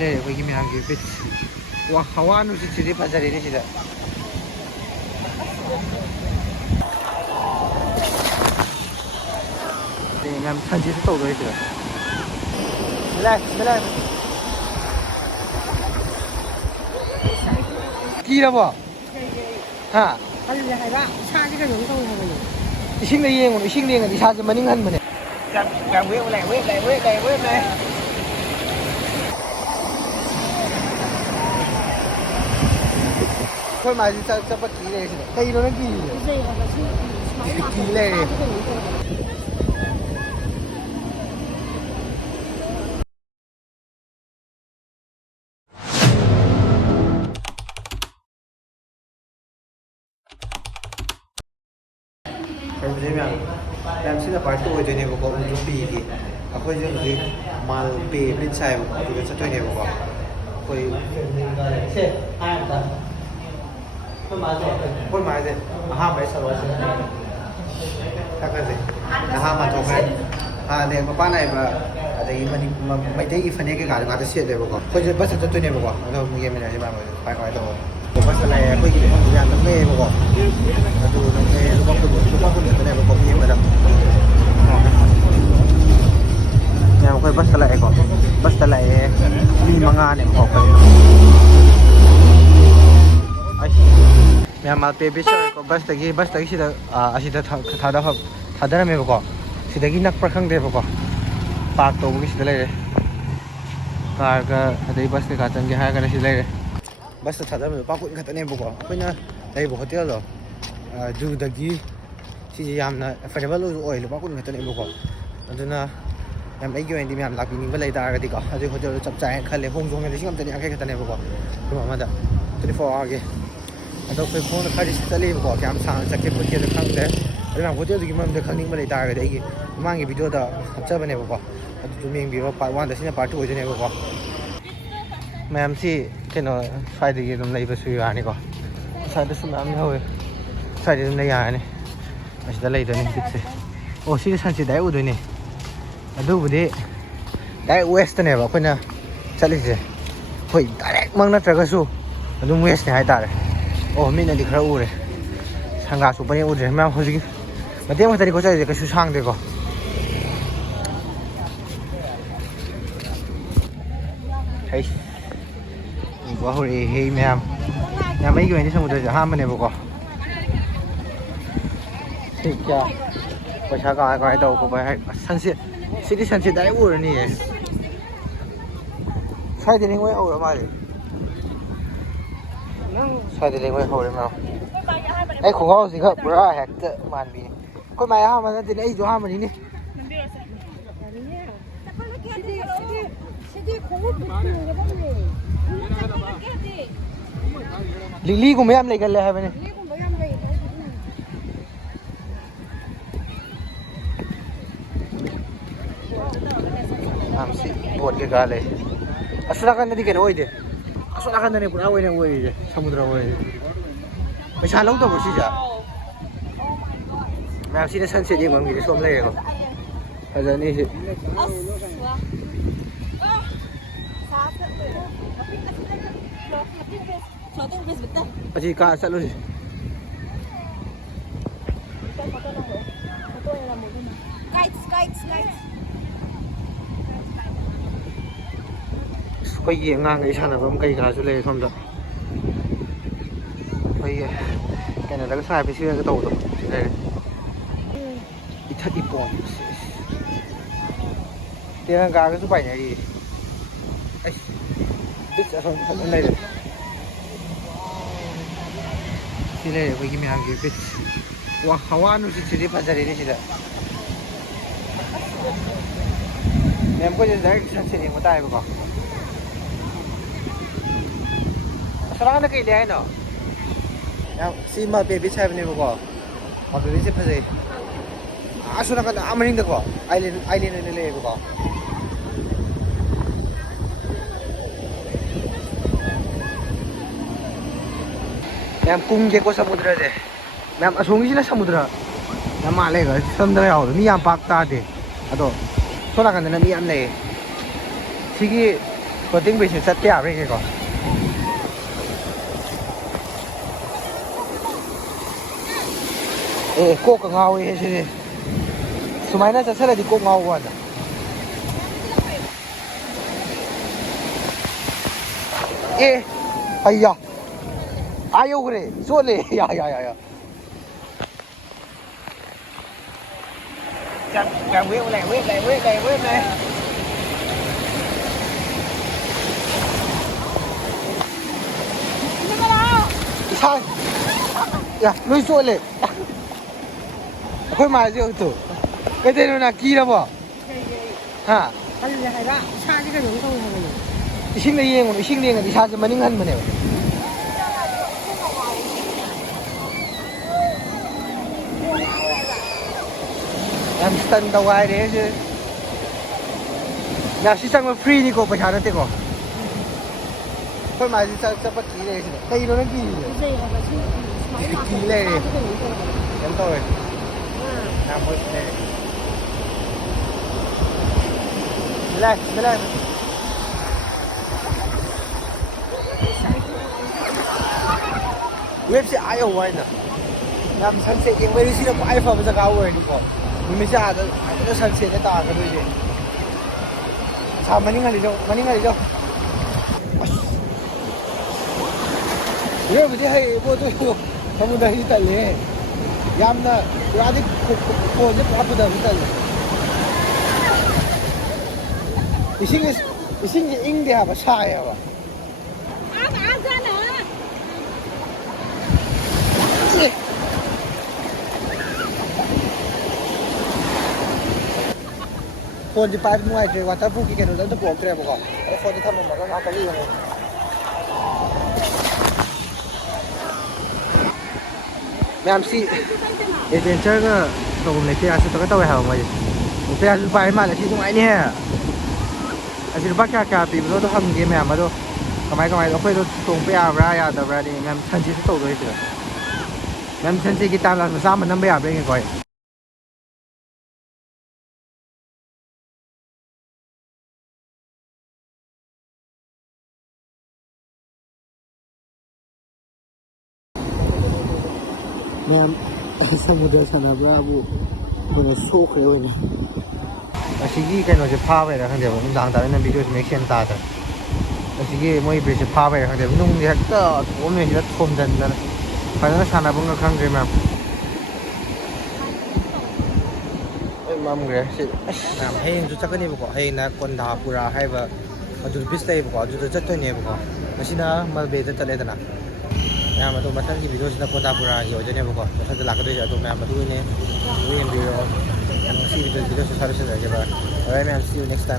ꯂꯩꯔꯦ ꯑꯩꯈꯣꯏꯒꯤ ꯃꯌꯥꯝꯒꯤ ꯕꯤꯠꯁ. ꯋꯥ ꯍꯋꯥ ꯅꯨꯡꯁꯤꯠꯁꯤꯗꯤ ꯐꯖꯔꯦꯅꯦ ꯁꯤꯗ. ꯃꯌꯥꯝ ꯁꯟꯁꯦꯠꯁꯨ ꯇꯧꯗꯣꯏ ꯁꯤꯗ. ꯂꯥꯛ. ꯀꯤꯔꯕꯣ? ꯍꯥ? ꯍꯜꯂꯦ ꯍꯥꯏꯕ. ꯏꯁꯥꯁꯦ ꯀꯩꯅꯣꯝ ꯇꯧꯋꯦ ꯍꯥꯏꯕꯅꯦ. 이싱내 이행으로 이싱내 이행은 이사지 마닝 한 번에. 자, 왜 올래? 그걸 맞이 짜빠 기래 시네. 나 이러는 기래. 기래. ꯌꯥꯝ ꯁꯤꯅ ꯄꯥꯔꯠ 2 ꯑꯣꯏꯗꯣꯏꯅꯦꯕꯀꯣ ꯎꯟꯗ꯭ꯔꯨꯄꯤꯒꯤ ꯑꯩꯈꯣꯏꯁꯦ ꯍꯧꯖꯤꯛ ꯃꯥꯜ ꯄꯦ ꯕ꯭ꯔꯤꯖ ꯍꯥꯏꯕ ꯑꯗꯨꯗ ꯆꯠꯇꯣꯏꯅꯦꯕꯀꯣ ꯑꯩꯈꯣꯏ ꯁꯦ ꯍꯥꯏꯕꯗ ꯑꯩꯈꯣꯏ ꯃꯥꯁꯦ ꯑꯍꯥꯟꯕ ꯁꯔꯣꯁꯦ ꯊꯛꯀꯁꯦ ꯑꯍꯥꯟꯕ ꯊꯣꯛꯈ꯭ꯔꯦ ꯑꯗꯩ ꯃꯄꯥꯟ ꯅꯥꯏꯕ ꯑꯗꯒꯤ ꯃꯩꯇꯩꯒꯤ ꯐꯅꯦꯛ ꯀꯩꯀꯥꯗꯣ ꯉꯥꯛꯇ ꯁꯦꯠꯂꯦꯕꯀꯣ ꯑꯩꯈꯣꯏꯁꯦ ꯕꯁꯇ ꯆꯠꯇꯣꯏꯅꯦꯕꯀꯣ ꯑꯗꯣ ꯑꯃꯨꯛ ꯌꯦꯡꯃꯤꯟꯅꯔꯁꯤ ꯃꯌꯥꯝ ꯀꯃꯥꯏ ꯇꯧꯕ ꯕꯁꯇ ꯂꯥꯛꯑꯦ ꯑꯩꯈꯣꯏꯒꯤ ꯃꯐꯝꯗꯨ ꯌꯥꯝ ꯅꯛꯅꯩꯌꯦꯕꯀꯣ ꯑꯗꯨ ꯅꯛꯅꯩ ꯂꯨꯄꯥ ꯀꯨꯟ ꯈꯛꯇꯅꯦꯕꯀꯣ ꯃꯤ ꯑꯃꯗ ꯌꯥꯝ ꯑꯩꯈꯣꯏ ꯕꯁꯇ ꯂꯥꯛꯑꯦꯀꯣ ꯕꯁꯇ ꯂꯥꯛꯑꯦ ꯃꯤ 5ꯅꯦꯕꯀꯣ ꯑꯩꯈꯣꯏ ꯃꯌꯥꯝ ꯃꯥꯜꯄꯦ ꯕꯤꯆ ꯌꯧꯔꯦꯀꯣ ꯕꯁꯇꯒꯤ ꯁꯤꯗ ꯑꯁꯤꯗ ꯊꯥꯗꯔꯝꯃꯦꯕꯀꯣ ꯁꯤꯗꯒꯤ ꯅꯛꯄ꯭ꯔꯥ ꯈꯪꯗꯦꯕꯀꯣ ꯄꯥꯔꯛ ꯇꯧꯕꯒꯤ ꯁꯤꯗ ꯂꯩꯔꯦ ꯀꯥꯔꯒ ꯑꯗꯩ ꯕꯁ ꯀꯩꯀꯥ ꯆꯪꯒꯦ ꯍꯥꯏꯔꯒꯅ ꯁꯤꯗ ꯂꯩꯔꯦ ꯕꯁꯇ ꯊꯥꯗꯔꯝꯕꯗꯣ ꯂꯨꯄꯥ 10 ꯈꯛꯇꯅꯦꯕꯀꯣ ꯑꯩꯈꯣꯏꯅ ꯂꯩꯔꯤꯕ ꯍꯣꯇꯦꯜꯗꯣ ꯖꯨꯗꯒꯤ ꯁꯤꯁꯦ ꯌꯥꯝꯅ ꯑꯦꯐꯣꯔꯗꯦꯕꯜ ꯑꯣꯏ ꯂꯨꯄꯥ 10 ꯈꯛꯇꯅꯦꯕꯀꯣ ꯑꯗꯨꯅ ꯌꯥꯝ ꯑꯩꯒꯤ ꯑꯣꯏꯅꯗꯤ ꯃꯌꯥꯝ ꯂꯥꯛꯄꯤꯅꯤꯡꯕ ꯂꯩꯇꯥꯔꯒꯗꯤꯀꯣ ꯑꯗꯨꯒꯤ ꯍꯣꯇꯦꯜꯗꯣ ꯆꯞ ꯆꯥꯏꯅ ꯈꯜꯂꯦ ꯍꯣꯡꯁꯨ ꯍꯣꯡꯉꯦ 150 ꯈꯛꯇꯅꯦꯕꯀꯣ ꯔꯨꯝ ꯑꯃꯗ 24 ꯑꯋꯥꯔꯒꯤ ꯑꯗꯣ ꯑꯩꯈꯣꯏ ꯈꯣꯡꯅ ꯈꯔꯗꯤ ꯆꯠꯂꯦꯕꯀꯣ ꯀꯌꯥꯝ ꯁꯥꯡꯅ ꯆꯠꯀꯦ ꯈꯣꯠꯀꯦꯗ ꯈꯪꯗ꯭ꯔꯦ ꯑꯗꯨꯅ ꯍꯣꯇꯦꯜꯗꯨꯒꯤ ꯃꯔꯝꯗ ꯈꯪꯅꯤꯡꯕ ꯂꯩꯇꯥꯔꯒꯗꯤ ꯑꯩꯒꯤ ꯃꯃꯥꯡꯒꯤ ꯚꯤꯗꯤꯑꯣꯗ ꯍꯥꯞꯆꯕꯅꯦꯕꯀꯣ ꯑꯗꯨꯁꯨ ꯌꯦꯡꯕꯤꯔꯣ ꯄꯥꯔꯠ 1ꯗ ꯁꯤꯅ ꯄꯥꯔꯠ 2 ꯑꯣꯏꯗꯣꯏꯅꯦꯕꯀꯣ ꯃꯌꯥꯝꯁꯤ ꯀꯩꯅꯣ ꯁ꯭ꯋꯥꯏꯗꯒꯤ ꯑꯗꯨꯝ ꯂꯩꯕꯁꯨ ꯌꯥꯔꯅꯤꯀꯣ ꯁ꯭ꯋꯥꯏꯗꯁꯨ ꯃꯌꯥꯝ ꯌꯥꯎꯋꯦ ꯁ꯭ꯋꯥꯏꯗ ꯑꯗꯨꯝ ꯂꯩ ꯌꯥꯔꯅꯤ ꯑꯁꯤꯗ ꯂꯩꯗꯣꯏꯅꯦ ꯍꯧꯖꯤꯛꯁꯦ ꯑꯣ ꯁꯤꯗꯤ ꯁꯟꯁꯦꯠ ꯗꯥꯏꯔꯦꯛ ꯎꯗꯣꯏꯅꯦ ꯑꯗꯨꯕꯨꯗꯤ ꯗꯥꯏꯔꯦꯛ ꯋꯦꯁꯇꯅꯦꯕ ꯑꯩꯈꯣꯏꯅ ꯆꯠꯂꯤꯁꯦ ꯍꯣꯏ ꯗꯥꯏꯔꯦꯛꯃꯛ ꯅꯠꯇ꯭ꯔꯒꯁꯨ ꯑꯗꯨꯝ ꯋꯦꯁꯅꯦ ꯍꯥꯏꯇꯥꯔꯦ ꯑꯣ ꯃꯤꯅꯗꯤ ꯈꯔ ꯎꯔꯦ ꯁꯪꯒꯥ ꯆꯨꯞꯄꯅꯤ ꯎꯗ꯭ꯔꯦ ꯃꯌꯥꯝ ꯍꯧꯖꯤꯛ ꯃꯇꯦꯛ ꯃꯇꯅꯤ ꯆꯠꯂꯤꯁꯦ ꯀꯩꯁꯨ ꯁꯥꯡꯗꯦꯀꯣ ꯍꯩ ꯎꯕ ꯍꯧꯔꯛꯑꯦ ꯃꯌꯥꯝ ꯑꯩꯒꯤ ꯑꯣꯏꯅꯗꯤ ꯁꯃꯨꯗ꯭ꯔꯁꯦ ꯑꯍꯥꯟꯕꯅꯦꯕꯀꯣ ꯁꯤ ꯀꯌꯥ ꯄꯩꯁꯥ ꯀꯃꯥꯏ ꯇꯧꯕ ꯈꯣꯠꯄ ꯁꯟꯁꯦꯠ ꯁꯤꯗꯤ ꯁꯟꯁꯦꯠ ꯗꯥꯏꯔꯦꯛ ꯎꯔꯅꯤꯌꯦ ꯁ꯭ꯋꯥꯏꯗ ꯂꯦꯡꯉꯣꯏ ꯍꯧꯔ ꯃꯥꯜꯂꯦ ꯁ꯭ꯋꯥꯏꯗ ꯂꯦꯡꯉꯣꯏ ꯍꯧꯔꯦ ꯃꯌꯥꯝ ꯑꯩ ꯈꯣꯡꯒ꯭ꯔꯥꯎꯁꯤꯒ ꯄꯨꯔꯥ ꯍꯦꯛꯇ ꯃꯥꯟꯕꯤꯅꯤ ꯑꯩꯈꯣꯏ ꯃꯥꯏ ꯑꯍꯥꯟꯕ ꯅꯠꯇꯦꯅꯦ ꯑꯩꯁꯨ ꯑꯍꯥꯟꯕꯅꯤꯅꯦ ꯂꯤꯂꯤꯒꯨꯝꯕ ꯌꯥꯝ ꯂꯩꯒꯜꯂꯦ ꯍꯥꯏꯕꯅꯦ ꯌꯥꯝꯁꯤ ꯕꯣꯠ ꯀꯩꯀꯥ ꯂꯩ ꯑꯁꯣꯝ ꯅꯥꯀꯟꯗꯗꯤ ꯀꯩꯅꯣ ꯑꯣꯏꯗꯦ ꯑꯁꯣꯝ ꯅꯥꯀꯟꯗꯅꯦ ꯄꯨꯔꯥ ꯑꯣꯏꯅ ꯑꯣꯏꯔꯤꯁꯦ ꯁꯃꯨꯗ꯭ꯔ ꯑꯣꯏꯔꯤꯁꯦ ꯄꯩꯁꯥ ꯂꯧꯗꯕ꯭ꯔꯣ ꯁꯤꯁꯦ ꯃꯌꯥꯝ ꯁꯤꯗ ꯁꯟꯁꯦꯠ ꯌꯦꯡꯐꯝꯒꯤꯗꯤ ꯁꯣꯝ ꯂꯩꯔꯦꯀꯣ ꯐꯖꯅꯤ ꯁꯤ ꯑꯁꯤ ꯀꯥ ꯆꯠꯂꯨꯁꯤ ꯑꯩꯈꯣꯏꯒꯤ ꯑꯉꯥꯡꯈꯩ ꯁꯥꯟꯅꯐꯝ ꯀꯩꯀꯥꯁꯨ ꯂꯩ ꯁꯣꯝꯗ ꯑꯩꯈꯣꯏꯒꯤ ꯀꯩꯅꯣꯗꯒ ꯁꯉꯥꯏ ꯐꯦꯁꯇꯤꯚꯦꯜꯒ ꯇꯧꯕꯗꯣ ꯁꯤ ꯂꯩꯔꯦ ꯏꯊꯠ ꯏꯄꯣꯟ ꯇꯦꯔꯪꯒꯥꯒꯁꯨ ꯄꯥꯏꯅꯔꯤ ꯑꯩꯁ ꯕꯤꯆ ꯑꯁꯣꯝ ꯐꯖꯅ ꯂꯩꯔꯦ ꯁꯤ ꯂꯩꯔꯦ ꯑꯩꯈꯣꯏꯒꯤ ꯃꯌꯥꯝꯒꯤ ꯕꯤꯆ ꯋꯥ ꯍꯋꯥ ꯅꯨꯡꯁꯤꯠꯁꯤꯗꯤ ꯐꯖꯔꯦꯅꯦ ꯁꯤꯗ ꯃꯌꯥꯝ ꯑꯩꯈꯣꯏꯁꯦ ꯗꯥꯏꯔꯦꯛ ꯁꯟꯁꯦꯠ ꯌꯦꯡꯕ ꯇꯥꯏꯌꯦꯕꯀꯣ ꯑꯁꯣꯝꯅꯥꯀꯟꯗ ꯀꯩ ꯂꯩ ꯍꯥꯏꯅꯣ ꯌꯥꯝ ꯁꯤ ꯃꯥꯜꯄꯦ ꯕꯤꯆ ꯍꯥꯏꯕꯅꯦꯕꯀꯣ ꯃꯥꯜꯄꯦ ꯕꯤꯆꯁꯦ ꯐꯖꯩ ꯑꯁꯣꯝ ꯅꯥꯀꯟꯗ ꯃꯅꯤꯡꯗꯀꯣ ꯑꯥꯏꯂꯦꯟ ꯑꯣꯏꯅ ꯂꯩꯌꯦꯕꯀꯣ ꯌꯥꯝ ꯀꯨꯝꯒꯦꯀꯣ ꯁꯃꯨꯗ꯭ꯔꯁꯦ ꯃꯌꯥꯝ ꯑꯁꯣꯝꯒꯤꯁꯤꯅ ꯁꯃꯨꯗ꯭ꯔ ꯌꯥꯝ ꯃꯥꯜꯂꯦꯒ ꯁꯣꯝꯗ ꯌꯥꯎꯕꯗꯣ ꯃꯤ ꯌꯥꯝ ꯄꯥꯛ ꯇꯥꯗꯦ ꯑꯗꯣ ꯁꯣꯝ ꯅꯥꯀꯟꯗꯅ ꯃꯤ ꯌꯥꯝ ꯂꯩꯌꯦ ꯁꯤꯒꯤ floating bridge ꯆꯠꯄ ꯌꯥꯕ꯭ꯔꯥ ꯀꯣ ꯀꯣꯛꯀ ꯉꯥꯎꯋꯦ ꯁꯤꯗꯤ ꯁꯨꯃꯥꯏꯅ ꯆꯠꯁꯜꯂꯗꯤ ꯀꯣꯛ ꯉꯥꯎꯕ ꯋꯥꯅ ꯑయ్ꯌꯥ ꯌꯧꯈ꯭ꯔꯦ ꯆꯣꯠꯂꯦ ꯌꯥ ꯋꯦꯞ ꯂꯩ 이상 야 로이 쏠래 거기 맞아 또 그대로 나 길어봐 하 할래 해라 사지가 영상을 하거든. 이식내는 이사지 마닝 한 번에 ям 스탄 더 와이레 야 시장은 프리니까 배차는 되고 거기 맞아 잡아 길래 나 이러는 길이네 이제 해봐 지금 길래 사지가 영상을 하거든. 연도에 나 멋있네 relax 웹시 아예 와이나 남 산책 잉베리 시는 뭐 아이파 보자 가오에니까 이미지 아들 산책에 다 그러지 자 마닝알이죠 여러분이 해 뭐도 전부 다 히달래 얌나 아직 고고는 바쁘다 히달래 이신이 잉대 봐 사야 봐 아잖아. 폰지 빠이 누아이제 와타 부기 게는 넌도 보크래 보고 폰지 타면 뭐가 나 걸리는 ꯃꯌꯥꯝꯁꯤ ꯑꯦꯗꯚꯦꯟꯆꯔꯒ ꯇꯧꯐꯝ ꯂꯩꯇꯦ ꯑꯁꯤꯗꯒ ꯇꯧꯋꯦ ꯍꯥꯏꯕ ꯃꯣꯏꯁꯦ ꯔꯨꯄꯤꯌꯥꯁꯨ ꯂꯨꯄꯥ ꯃꯥꯜꯂꯦ ꯁꯤ ꯅꯨꯡꯉꯥꯏꯅꯤꯍꯦ ꯑꯁꯤ ꯂꯨꯄꯥ ꯀꯌꯥ ꯄꯤꯕꯅꯣ ꯑꯗꯣ ꯍꯪꯒꯦ ꯃꯌꯥꯝ ꯑꯗꯣ ꯀꯃꯥꯏ ꯑꯩꯈꯣꯏꯗꯣ ꯇꯣꯡꯕ ꯌꯥꯕ꯭ꯔꯥ ꯌꯥꯗꯕ꯭ꯔꯥꯗꯤ ꯃꯌꯥꯝ ꯁꯟꯁꯤꯁꯨ ꯇꯧꯗꯣꯏ ꯁꯤꯗ ꯃꯌꯥꯝ ꯁꯟꯁꯤꯒꯤ ꯇꯥꯏꯝ ꯂꯥꯞꯁ ꯃꯆꯥ ꯑꯃ ꯅꯝꯕ ꯌꯥꯕ꯭ꯔꯥ ꯌꯦꯡꯉꯦꯀꯣ ꯑꯩ ꯃꯌꯥꯝ ꯁꯃꯨꯗ꯭ꯔ ꯁꯥꯟꯅꯕ꯭ꯔꯥꯕꯨ ꯑꯩꯈꯣꯏꯅ ꯁꯣꯛꯈ꯭ꯔꯦ ꯑꯣꯏꯅ ꯑꯁꯤꯒꯤ ꯀꯩꯅꯣꯁꯦ ꯐꯥꯕꯩꯔꯥ ꯈꯪꯗꯦꯕ ꯅꯨꯡꯗꯥꯡ ꯇꯥꯔꯦꯅ ꯚꯤꯗꯤꯑꯣꯁꯦ ꯃꯦꯛ ꯁꯦꯟ ꯇꯥꯗ꯭ꯔꯦ ꯑꯁꯤꯒꯤ ꯃꯣꯏ ꯕ꯭ꯔꯤꯖꯁꯦ ꯐꯥꯕꯩꯔꯥ ꯈꯪꯗꯦꯕ ꯅꯨꯡꯁꯦ ꯍꯦꯛꯇ ꯊꯣꯝꯃꯦ ꯁꯤꯗ ꯊꯣꯝꯖꯤꯟꯗꯅ ꯐꯖꯅ ꯁꯥꯟꯅꯕ ꯈꯪꯗ꯭ꯔꯦ ꯃꯌꯥꯝ ꯃꯝꯈ꯭ꯔꯦ ꯁꯤ ꯃꯌꯥꯝ ꯍꯌꯦꯡꯁꯨ ꯆꯠꯀꯅꯦꯕꯀꯣ ꯍꯌꯦꯡꯅ ꯀꯣꯟꯗꯥꯄꯨꯔꯥ ꯍꯥꯏꯕ ꯑꯗꯨ ꯕꯤꯆ ꯂꯩꯌꯦꯕꯀꯣ ꯑꯗꯨꯗ ꯆꯠꯇꯣꯏꯅꯦꯕꯀꯣ ꯉꯁꯤꯅ ꯃꯜꯕꯦꯗ ꯆꯠꯂꯦꯗꯅ ꯃꯌꯥꯝ ꯑꯗꯣ ꯃꯊꯪꯒꯤ ꯚꯤꯗꯤꯑꯣꯁꯤꯅ ꯀꯣꯟꯗꯥꯄꯨꯔꯥꯒꯤ ꯑꯣꯏꯗꯣꯏꯅꯦꯕꯀꯣ ꯃꯊꯪꯗ ꯂꯥꯛꯀꯗꯣꯏꯁꯦ ꯑꯗꯣ ꯃꯌꯥꯝ ꯑꯗꯨ ꯌꯦꯡꯕꯤꯔꯛꯑꯣ ꯉꯁꯤ ꯚꯤꯗꯤꯑꯣꯁꯤ ꯁ꯭ꯋꯥꯏꯗ ꯂꯣꯏꯁꯤꯜꯂꯒꯦꯕ ꯍꯣꯔꯦꯟ ꯃꯌꯥꯝ ꯁꯤ ꯌꯨ ꯅꯦꯛꯁ ꯇꯥꯏꯝ